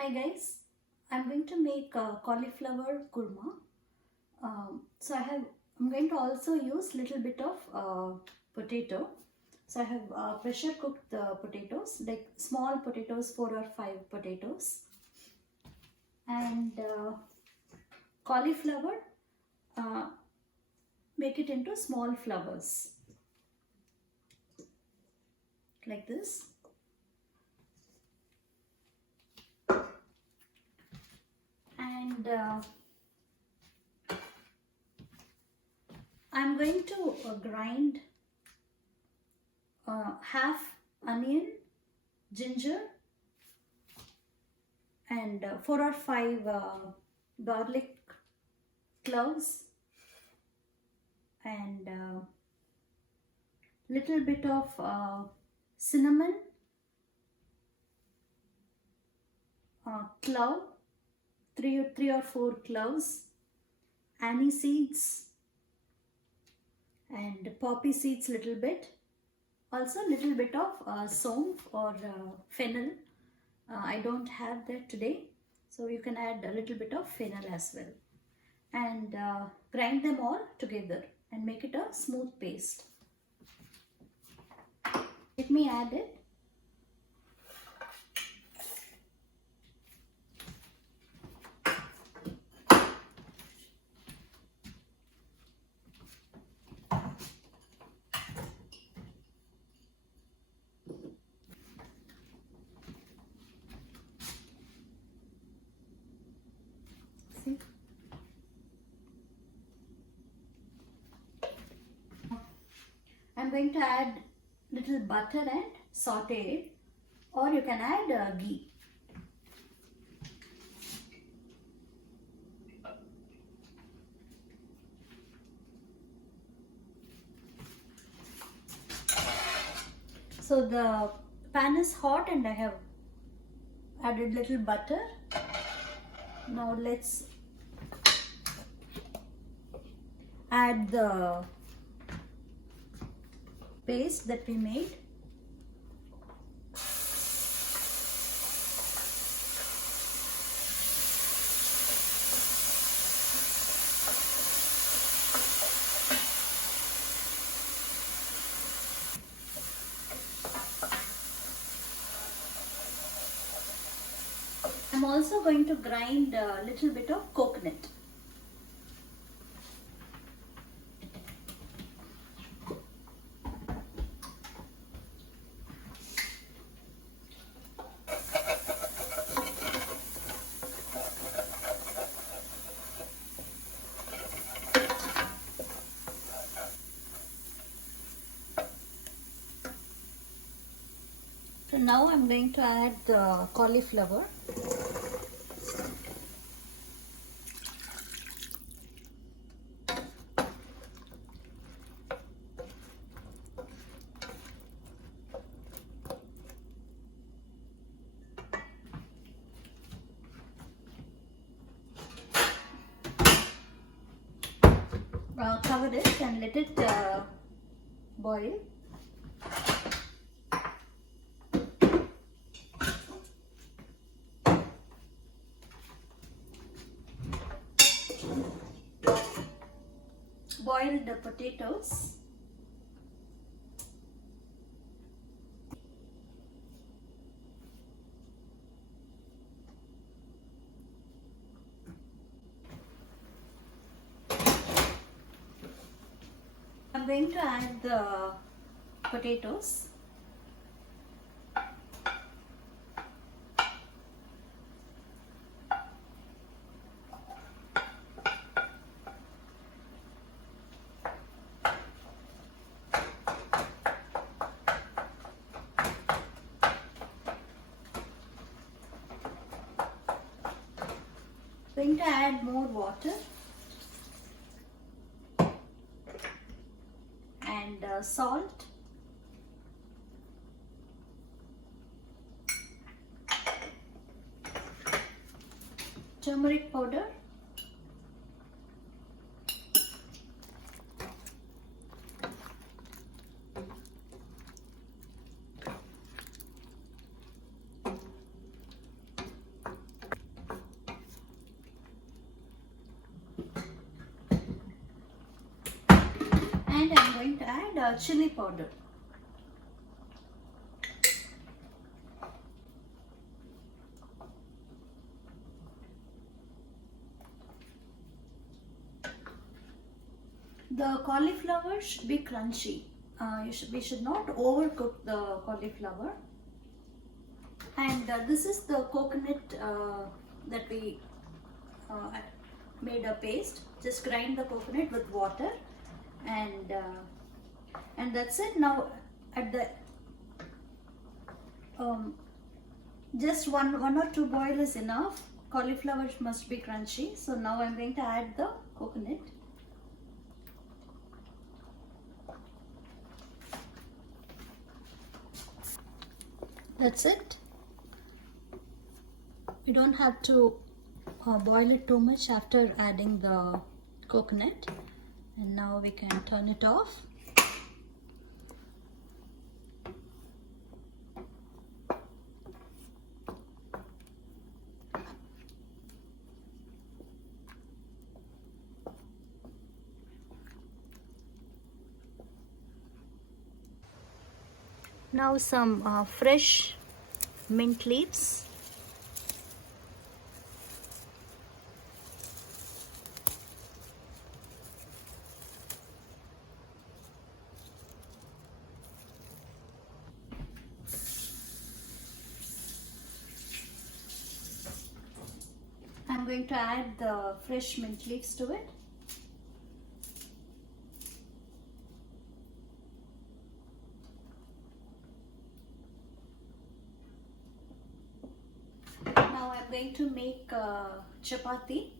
Hi guys, I'm going to make cauliflower kurma. I'm going to also use little bit of potato. So I have pressure cooked the potatoes, like small potatoes, 4 or 5 potatoes, and cauliflower. Uh, make it into small flowers like this, and I'm going to grind half onion, ginger, and 4 or 5 garlic cloves, and little bit of cinnamon clove, three or four cloves, anise seeds, and poppy seeds little bit. Also little bit of saute or fennel. I don't have that today, so you can add a little bit of fennel as well, and grind them all together and make it a smooth paste. Let me add it. See? I'm going to add little butter and saute it, or you can add ghee. So the pan is hot and I have added little butter. Now let's add the paste that we made. I'm also going to grind a little bit of coconut. So now I'm going to add the cauliflower. Cover it and let it boil. Boil the potatoes. I'm going to add the potatoes. Going to add more water and salt, turmeric powder, going to add chili powder. The cauliflower should be crunchy. We should not overcook the cauliflower. And this is the coconut that we made a paste. Just grind the coconut with water, and that's it. Now at the just one or two boil is enough. Cauliflower must be crunchy. So now I'm going to add the coconut. That's it. You don't have to boil it too much after adding the coconut. And now we can turn it off. Now some fresh mint leaves. I'm going to add the fresh mint leaves to it. Now I'm going to make chapati.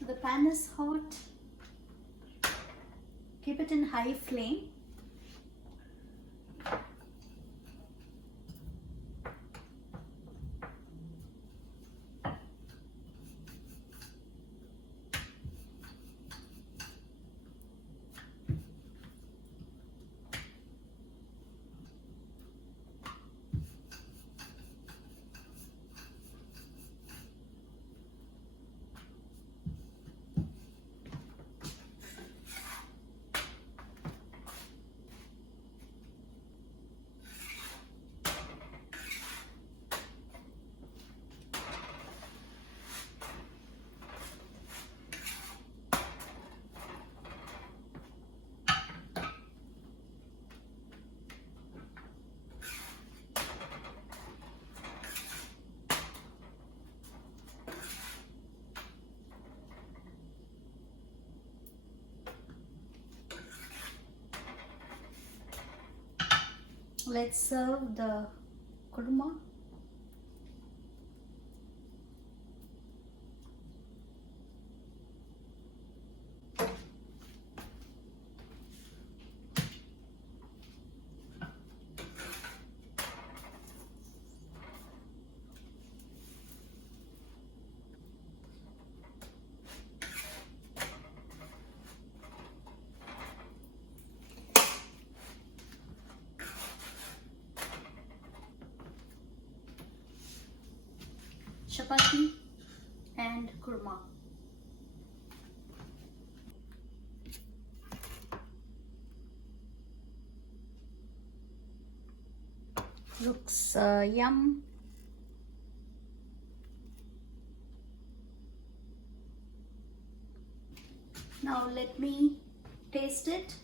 So the pan is hot. Keep it in high flame. Let's serve the kurma. Chapati and kurma. Looks yum. Now let me taste it.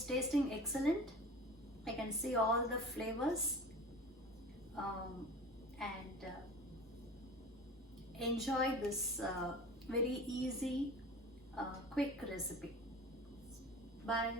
it's tasting excellent. I can see all the flavors, and enjoy this very easy, quick recipe. Bye.